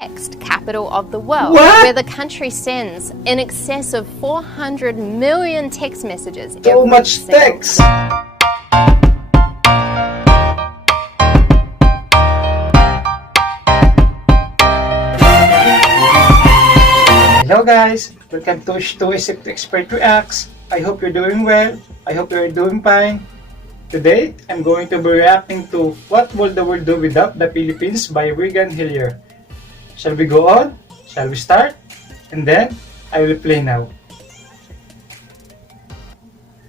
Next capital of the world, What? where the country sends in excess of 400 million text messages So every much single text. Hello guys, welcome to Expert Reacts. I hope you're doing well. I hope you're doing fine. Today, I'm going to be reacting to What Will the World Do Without the Philippines by Regan Hillyer. Shall we go on? Shall we start? And then, I will play now.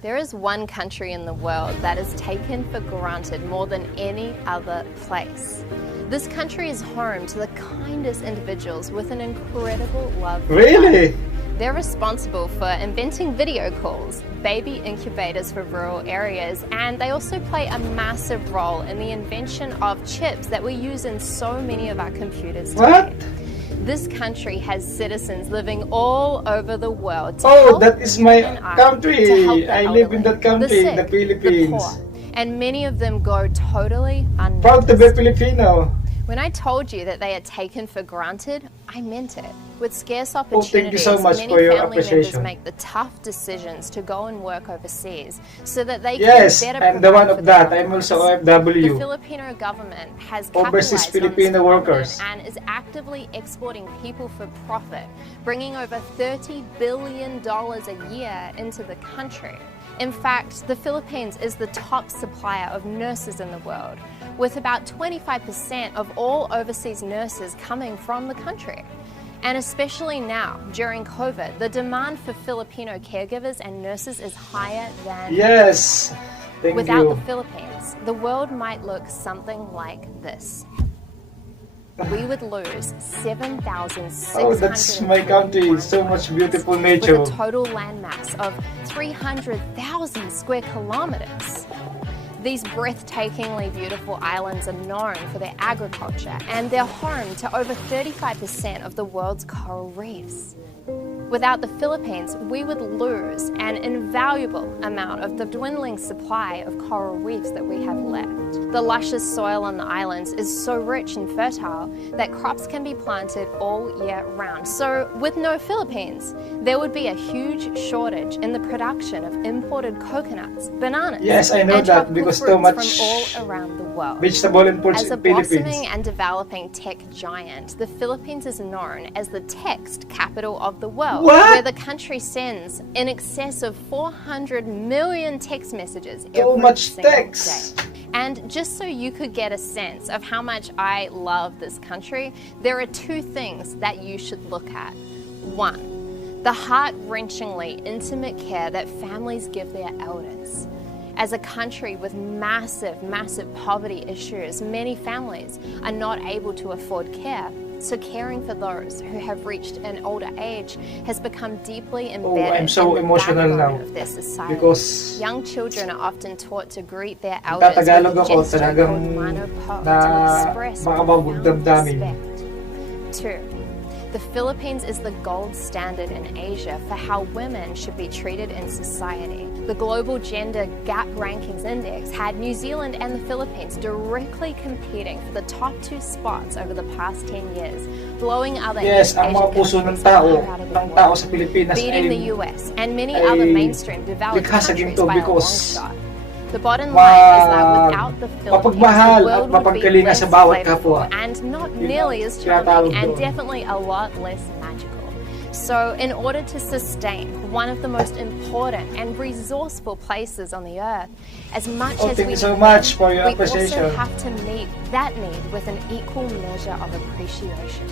There is one country in the world that is taken for granted more than any other place. This country is home to the kindest individuals with an incredible love for Really? life. They're responsible for inventing video calls, baby incubators for rural areas, and they also play a massive role in the invention of chips that we use in so many of our computers today. What? This country has citizens living all over the world to Oh, help that is you my and I, country. to help the I live in elderly, that country, the sick, the Philippines. the poor, and many of them go totally unnoticed. Proud to be Filipino. When I told you that they are taken for granted, I meant it. With scarce Oh, thank you opportunities, so much many for your family members appreciation. make the tough decisions to go and work overseas so that they Yes, can better I'm the provide one for of their that. I'm loved also ones. OFW. The Filipino government has Overseas capitalized Filipino on this workers. phenomenon and is actively exporting people for profit, bringing over $30 billion a year into the country. In fact, the Philippines is the top supplier of nurses in the world, with about 25% of all overseas nurses coming from the country. And especially now, during COVID, the demand for Filipino caregivers and nurses is higher than Yes, thank without you. the Philippines. The world might look something like this. We would lose 7,600 Oh, that's my country. So much beautiful nature. with a total landmass of 300,000 square kilometers. These breathtakingly beautiful islands are known for their agriculture, and they're home to over 35% of the world's coral reefs. Without the Philippines, we would lose an invaluable amount of the dwindling supply of coral reefs that we have left. The luscious soil on the islands is so rich and fertile that crops can be planted all year round. So with no Philippines, there would be a huge shortage in the production of imported coconuts, bananas, Yes, I know and that tropical because fruits too much from all around the world. vegetable and fruits As a in Philippines. blossoming and developing tech giant, the Philippines is known as the text capital of the world, What? where the country sends in excess of 400 million text messages So every much single text. day. And just so you could get a sense of how much I love this country, there are two things that you should look at. One, the heart-wrenchingly intimate care that families give their elders. As a country with massive poverty issues, many families are not able to afford care. So caring for those who have reached an older age has become deeply embedded I'm so in the emotional backbone now of their society. because Young children are often taught to greet their elders with Tagalog a ako, gesture talagang called mano po na to express makababog profound damdamin. respect. Two, the Philippines is the gold standard in Asia for how women should be treated in society. The Global Gender Gap Rankings Index had New Zealand and the Philippines directly competing for the top two spots over the past 10 years, blowing other yes, East ang Asian mga puso ng countries tao, far out of the ng world, tao sa Pilipinas beating ay the US and many ay other mainstream developed likha sa countries ginto by a long because shot. The bottom line is that without the Philippines, mapagmahal the at world would be mapagkalinga less sa bawat flavorful kapwa. and not Yun nearly ang as tinatawag charming and doon. definitely a lot less magical. So in order to sustain one of the most important and resourceful places on the earth, as much as thank we you so demand, much for your we appreciation. also have to meet that need with an equal measure of appreciation.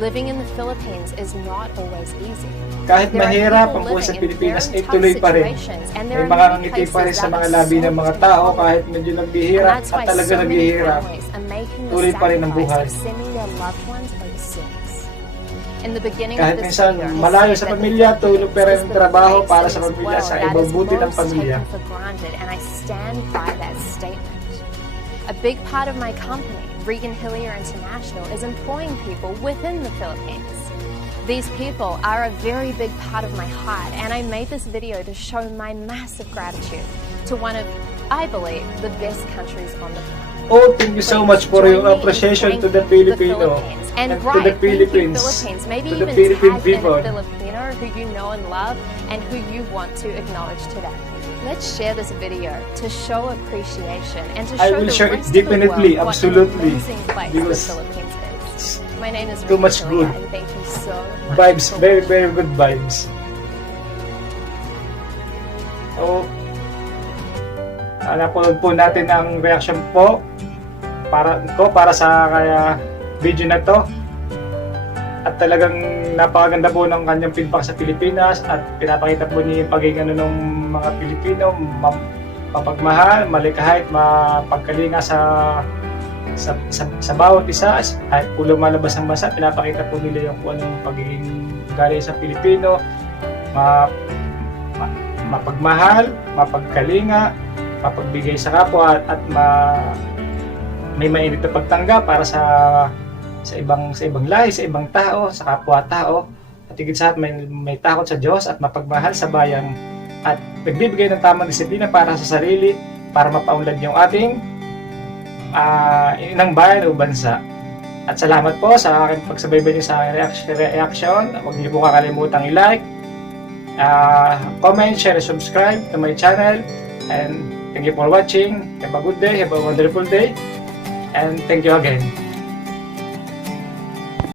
Living in the Philippines is not always easy. Kahit There are mahirap people ang buhay sa living in Pilipinas, very ay tuloy tough pa rin. situations, and May there are mga many ngiti pa rin places sa that mga are labi ng soaked mga in tao poverty. kahit medyo And naghihirap that's at why talaga so many naghihirap. families are making the Tuloy pa rin ang buhay. sacrifice of sending their loved ones overseas. In the beginning Kahit of this minsan video, I malayo said sa that the pamilya, tulog Philippines pa rin is ang the trabaho place para in sa this pamilya, world sa that is ibabuti ng most pamilya. taken for granted, and I stand by that statement. A big part of my company, Regan Hillyer International, is employing people within the Philippines. These people are a very big part of my heart, and I made this video to show my massive gratitude to one of, I believe, the best countries on the planet. Oh, thank you so much for your appreciation to the Filipino and to the Philippines, Maybe to the even Philippine tag people. in a Filipino who you know and love and who you want to acknowledge today. Let's share this video to show appreciation and to I show will the share it rest of the definitely, world absolutely, what an amazing place the because Philippines is. My name is too Regan much good. Hillyer, and thank you so much. Vibes, for very watching. very good vibes. Oh, napanood po natin ang reaction po para sa kaya video na to. At talagang napakaganda po ng kanyang feedback sa Pilipinas at pinapakita po niya yung pagiging ng mga Pilipino, mapagmahal, malikahit, mapagkalinga sa bawat isa. Kahit po lumalabas ang bansa, pinapakita po nila yung kung anong pagiging galing sa Pilipino, mapagmahal, mapagkalinga, mapagbigay sa kapwa at may mainit na pagtanggap para sa ibang lahi, sa ibang tao, sa kapwa-tao, at higit sa lahat may takot sa Diyos at mapagmahal sa bayan at nagbibigay ng tamang disiplina para sa sarili para mapaunlad yung ating inang bayan o bansa. At salamat po sa aking pagsabaybay niyo sa aking reaction. Huwag niyo po kakalimutang i-like, comment, share, subscribe to my channel, and thank you for watching. Have a good day, have a wonderful day, and thank you again.